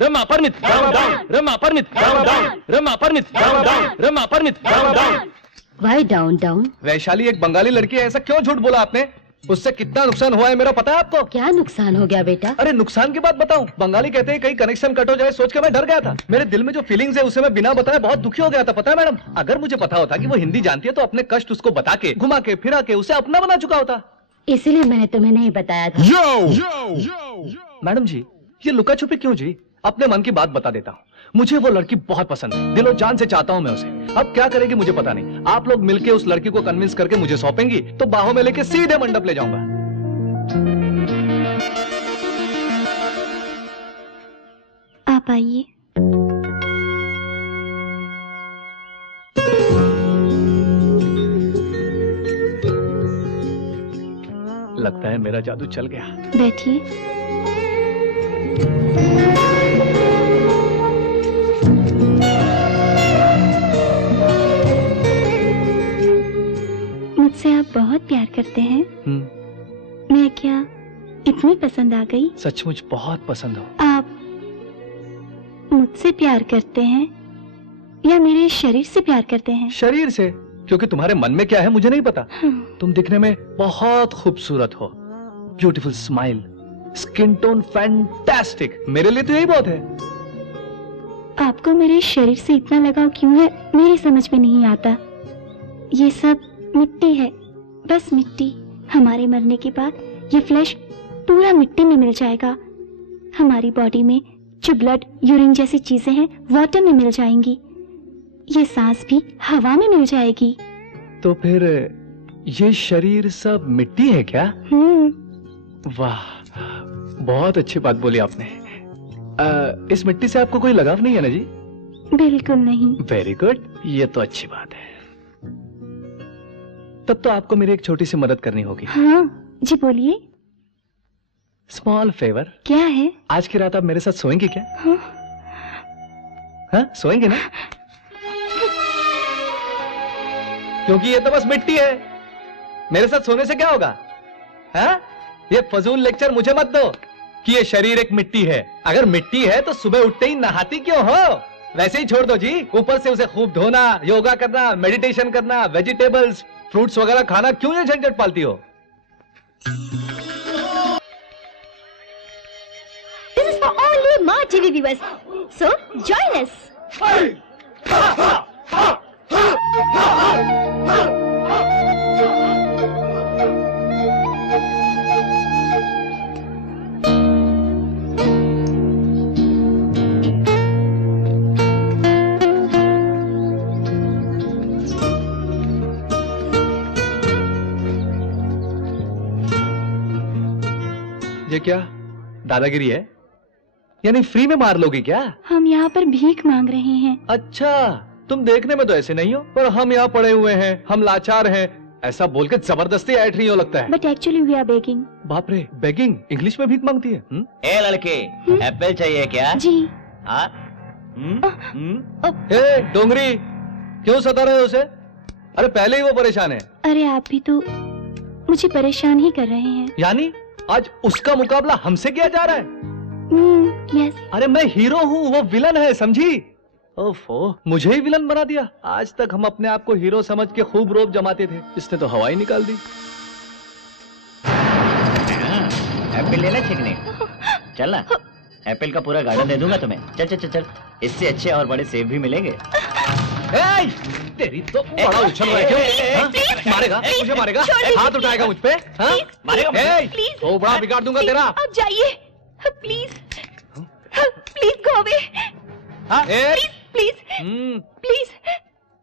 Rama permit. Rama permit. Rama permit. Rama permit. Why down down? Vaishali एक बंगाली लड़की है, ऐसा क्यों झूठ बोला आपने? उससे कितना नुकसान हुआ है मेरा पता है आपको? क्या नुकसान हो गया बेटा? अरे नुकसान की बात बताऊं? बंगाली कहते हैं कहीं कनेक्शन कट हो जाए, सोच के मैं डर गया था। मेरे दिल में जो फीलिंग्स है उसे मैं बिना बताए बहुत दुखी हो गया था, पता है मैडम? अगर मुझे पता होता कि वो हिंदी जानती है तो अपने कष्ट उसको बता के, घुमा के, फिरा के उसे अपना बना चुका होता। इसीलिए मैंने तुम्हें नहीं बताया था। मैडम जी, ये लुका छुपी क्यों जी? अपने मन की बात बता देता हूँ। मुझे वो लड़की बहुत पसंद है, दिलो जान से चाहता हूँ मैं उसे। अब क्या करेगी मुझे पता नहीं। आप लोग मिलके उस लड़की को कन्विंस करके मुझे सौंपेंगी तो बाहों में लेके सीधे मंडप ले जाऊंगा। आप आइए। लगता है मेरा जादू चल गया। बैठिए। मुझसे आप बहुत प्यार करते हैं। मैं क्या इतनी पसंद आ गई? सचमुच बहुत पसंद हो। आप मुझसे प्यार करते हैं या मेरे शरीर से प्यार करते हैं? शरीर से, क्योंकि तुम्हारे मन में क्या है मुझे नहीं पता। तुम दिखने में बहुत खूबसूरत हो, beautiful smile, skin tone fantastic. मेरे लिए तो यही बहुत है। आपको मेरे शरीर से इतना लगाव क्यों है मेरी समझ में नहीं आता। ये सब मिट्टी है, बस मिट्टी। हमारे मरने के बाद ये फ्लैश पूरा मिट्टी में मिल जाएगा। हमारी बॉडी में जो ब्लड, यूरिन जैसी चीजें हैं वाटर में मिल जाएंगी। ये सांस भी हवा में मिल जाएगी। तो फिर ये शरीर सब मिट्टी है क्या? वाह, बहुत अच्छी बात बोली आपने। इस मिट्टी से आपको कोई लगाव नहीं है ना जी? बिल्कुल नहीं। वेरी गुड, ये तो अच्छी बात है। तब तो आपको मेरी एक छोटी सी मदद करनी होगी। हाँ जी, बोलिए। Small favour. क्या है? आज की रात आप मेरे साथ सोएंगे क्या? हाँ, सोएंगे ना? क्योंकि ये तो बस मिट्टी है। मेरे साथ सोने से क्या होगा? हाँ? ये फजूल लेक्चर मुझे मत दो कि ये शरीर एक मिट्टी है। अगर मिट्टी है तो सुबह उठते ही नहाती क्यों हो? वैसे ही छोड़ दो जी। ऊपर से उसे खूब धोना, योगा करना, मेडिटेशन करना, वेजिटेबल्स, फ्रूट्स वगैरह खाना, क्यों ये झंझट पालती हो? This is for only Ma TV viewers. So join us. ये क्या दादागिरी है? यानी फ्री में मार लोगी क्या? हम यहाँ पर भीख मांग रहे हैं। अच्छा, तुम देखने में तो ऐसे नहीं हो, पर हम यहाँ पड़े हुए हैं, हम लाचार हैं, ऐसा बोल के जबरदस्ती ऐठ रही हो लगता है। But actually we are begging. बाप रे, बेगिंग इंग्लिश में भीख मांगती है? ए लड़के, एप्पल चाहिए क्या? जी। हाँ? ए डोंगरी, क्यों सता रहे हो उसे? अरे पहले ही वो परेशान है। अरे आप भी तो मुझे परेशान ही कर रहे हैं। यानी आज उसका मुकाबला हमसे किया जा रहा है? यस। अरे मैं हीरो हूँ, वो विलन है, समझी? ओफो, मुझे ही विलन बना दिया। आज तक हम अपने आप को हीरो समझ के खूब रोब जमाते थे, इसने तो हवा ही निकाल दी। एप्पल लेना चिकनी? चल ना, एप्पल का पूरा गार्डन दे दूंगा तुम्हें। चल चल चल चल, इससे अच्छे और बड़े सेब भी मिलेंगे। तेरी तो बड़ा उछल रहा है क्यों? मारेगा मुझे, मारेगा, हाथ उठाएगा मुझ पे? मारेगा, तो बड़ा बिगाड़ दूंगा तेरा। अब जाइए please, please go away, please please.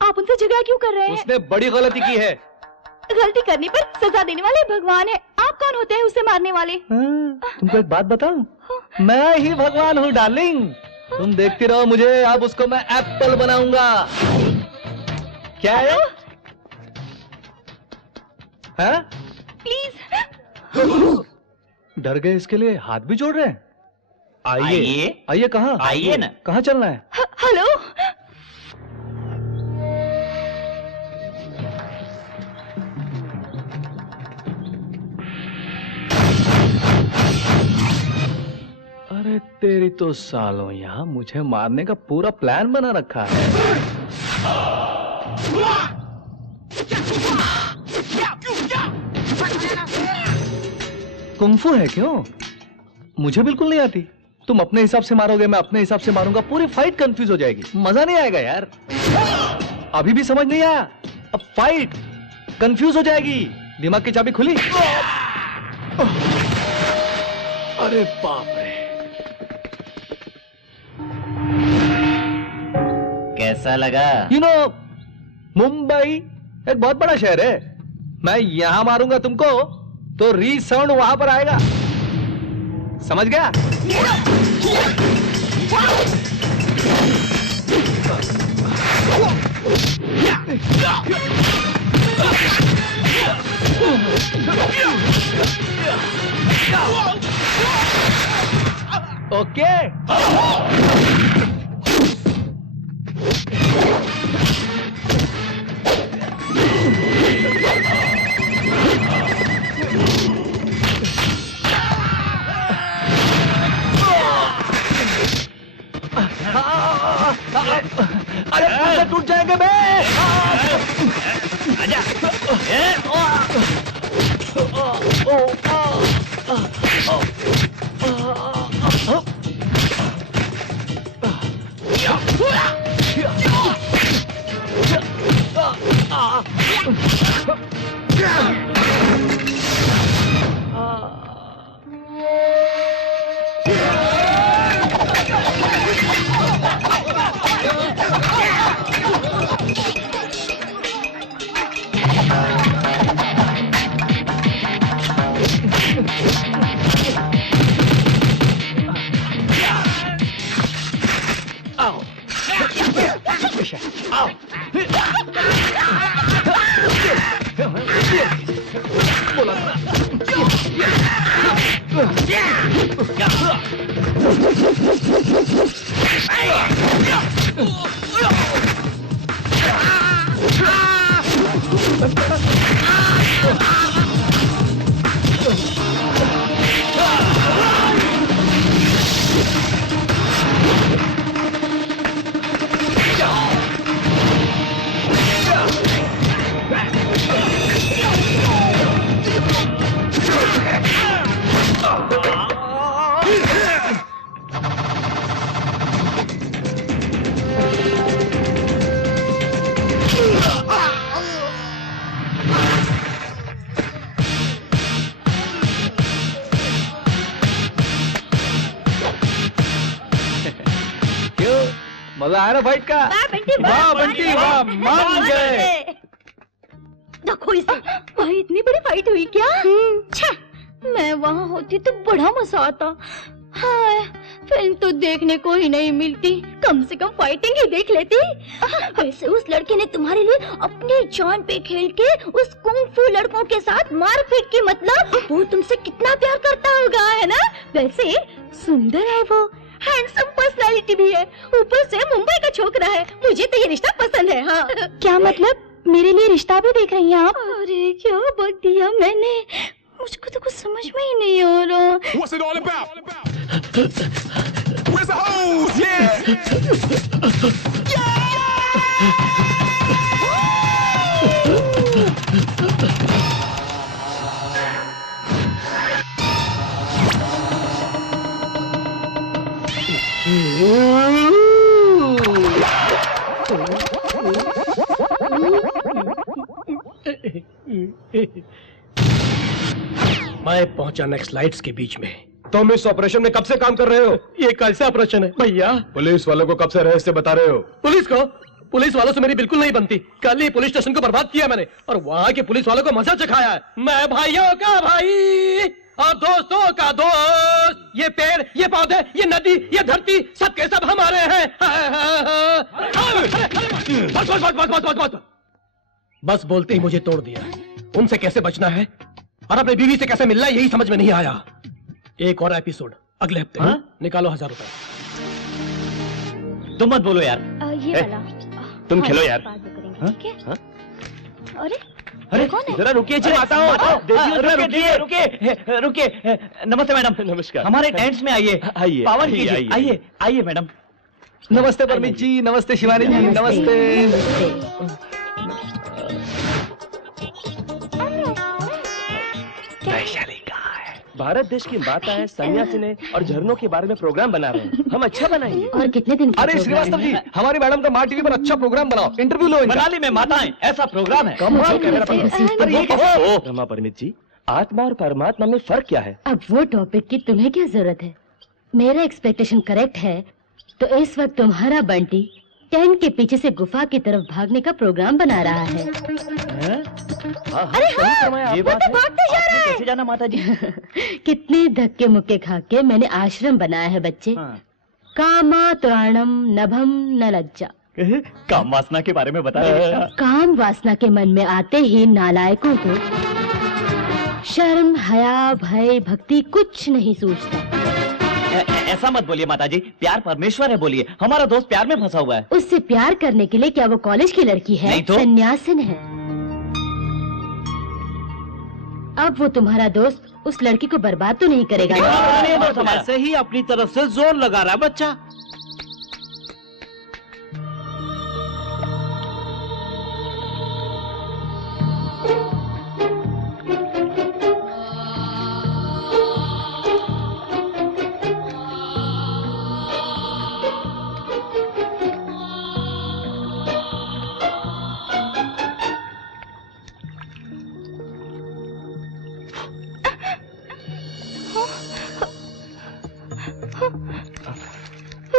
आप उनसे झगड़ा क्यों कर रहे हैं? उसने बड़ी गलती की है। गलती करने पर सजा देने वाले भगवान है। आप कौन होते हैं उसे मारने वाले? तुमको एक बात बताऊं, मैं ही भगवान हूँ डार्लिंग। तुम देखती रहो मुझे, अब उसको मैं एप्पल बनाऊंगा। क्या है? हैं? प्लीज। डर गए, इसके लिए हाथ भी जोड़ रहे हैं। आइए आइए। कहाँ? आइए ना। कहाँ चलना है? हेलो। अरे तेरी तो सालों यहाँ मुझे मारने का पूरा प्लान बना रखा है। कुंफू है क्यों? मुझे बिल्कुल नहीं आती। तुम अपने हिसाब से मारोगे, मैं अपने हिसाब से मारूंगा, पूरी फाइट कंफ्यूज हो जाएगी, मजा नहीं आएगा यार। अभी भी समझ नहीं आया? अब फाइट कंफ्यूज हो जाएगी। दिमाग की चाबी खुली? अरे बाप रे। कैसा लगा? मुंबई एक बहुत बड़ा शहर है। मैं यहां मारूंगा तुमको तो रीसाउंड वहां पर आएगा, समझ गया? ओके। अरे पैसे टूट जाएंगे बे। आजा। मजा आया ना फाइट का? वाह बंटी वाह, मान गए। देखो इसे, वहाँ इतनी बड़ी फाइट हुई क्या? छे, मैं वहाँ होती तो बड़ा मजा आता। हाय, फिल्म तो देखने को ही नहीं मिलती, कम से कम फाइटिंग ही देख लेती। वैसे उस लड़के ने तुम्हारे लिए अपनी जान पे खेल के उस कुंग-फू लड़कों के साथ मारपीट की, मतलब वो तुमसे कितना प्यार करता होगा, है ना? वैसे सुंदर है वो, हैंडसम पर्सनालिटी भी है, ऊपर से मुंबई का छोकरा है। मुझे तो ये रिश्ता पसंद है। हाँ। क्या मतलब मेरे लिए रिश्ता भी देख रही हैं आप? अरे क्या बक दिया मैंने, मुझको तो कुछ समझ में ही नहीं आ रहा। What's it all about? Where's the hose? Yeah! मैं पहुंचा नेक्स्ट लाइट्स के बीच में। तुम इस ऑपरेशन में कब से काम कर रहे हो? ये कैसा ऑपरेशन है भैया? पुलिस वालों को कब से रहस्य बता रहे हो? पुलिस वालों से मेरी बिल्कुल नहीं बनती। कल ही पुलिस स्टेशन को बर्बाद किया मैंने और वहाँ के पुलिस वालों को मजा चखाया है। मैं भाइयों का भाई और दोस्तों का दोस्त, ये पेड़, ये पौधे, ये नदी, ये धरती, सब के सब हमारे हैं। बस बोलते ही मुझे तोड़ दिया। उनसे कैसे बचना है और अपनी बीवी से कैसे मिलना है, यही समझ में नहीं आया। एक और एपिसोड अगले हफ्ते। निकालो 1000 रुपए। तुम मत बोलो यार। ये वाला तुम खेलो यार। बाद में करेंगे, ठीक है? अरे अरे कौन है? जरा रुकिए जी, आता हूँ। रुकिए रुकिए रुकिए। नमस्ते मैडम। नमस्कार। हमारे टेंट्स में आइए, आइए, पावन आइए, कीजिए। आइए, आइए आइए मैडम। नमस्ते परमित जी, नमस्ते शिवानी जी, नमस्ते। भारत देश की माताएं, सन्यासी ने और झरनों के बारे में प्रोग्राम बना रहे हैं। हम अच्छा बनाएंगे। और कितने दिन का अरे प्रोग्राम श्रीवास्तव जी, है? हमारी मैडम का माँ टीवी पर अच्छा प्रोग्राम बनाओ, इंटरव्यू लो इनका। मनाली में माताएं, ऐसा प्रोग्राम है। कमाल कैमरा मुझे पकड़ो। घसीटते अरे ये हैं। कैसे? रमा परमित जी, आत्मा और परमात्मा में फर्क क्या है? अब वो टॉपिक की तुम्हें क्या जरूरत है? मेरा एक्सपेक्टेशन करेक्ट है तो इस वक्त तुम्हारा बंटी टेंट के पीछे से गुफा की तरफ भागने का प्रोग्राम बना रहा है। अरे हाँ, ये बात है। आपने कैसे जाना माता जी? कितने धक्के मुक्के खा के मैंने आश्रम बनाया है बच्चे। हाँ। कामा तुराणम नभम न लज्जा। काम वासना के बारे में बता रहे हैं। काम वासना के मन में आते ही नालायकों को शर्म, हया, भय, भक्ति कुछ नहीं सूझता। ऐसा मत बोलिए माता जी, प्यार परमेश्वर है बोलिए। हमारा दोस्त प्यार में फंसा हुआ है। उससे प्यार करने के लिए क्या वो कॉलेज की लड़की है? नहीं तो? सन्यासिन है। अब वो तुम्हारा दोस्त उस लड़की को बर्बाद तो नहीं करेगा? ऐसे ही अपनी तरफ से जोर लगा रहा है बच्चा।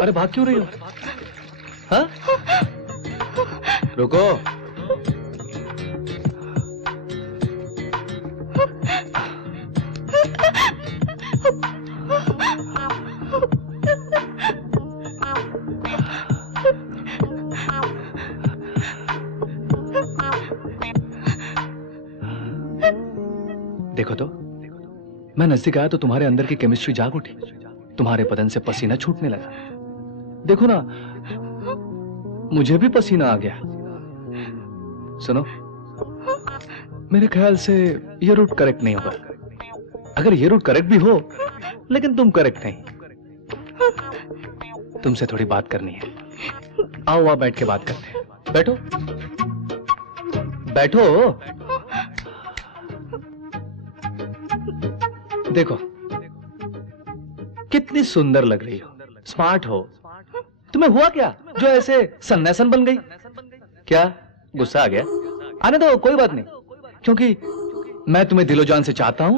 अरे भाग क्यों रही हो? हाँ? रुको। देखो तो, मैं नजदीक आया तो तुम्हारे अंदर की केमिस्ट्री जाग उठी, तुम्हारे बदन से पसीना छूटने लगा। देखो ना, मुझे भी पसीना आ गया। सुनो, मेरे ख्याल से ये रूट करेक्ट नहीं होगा। अगर ये रूट करेक्ट भी हो, लेकिन तुम करेक्ट नहीं। तुमसे थोड़ी बात करनी है। आओ वहां बैठ के बात करते हैं। बैठो बैठो। देखो, कितनी सुंदर लग रही हो, स्मार्ट हो। तुम्हें हुआ क्या जो ऐसे सन्यासन बन गई? क्या गुस्सा आ गया? आने दो, कोई बात नहीं, क्योंकि मैं तुम्हें दिलो जान से चाहता हूं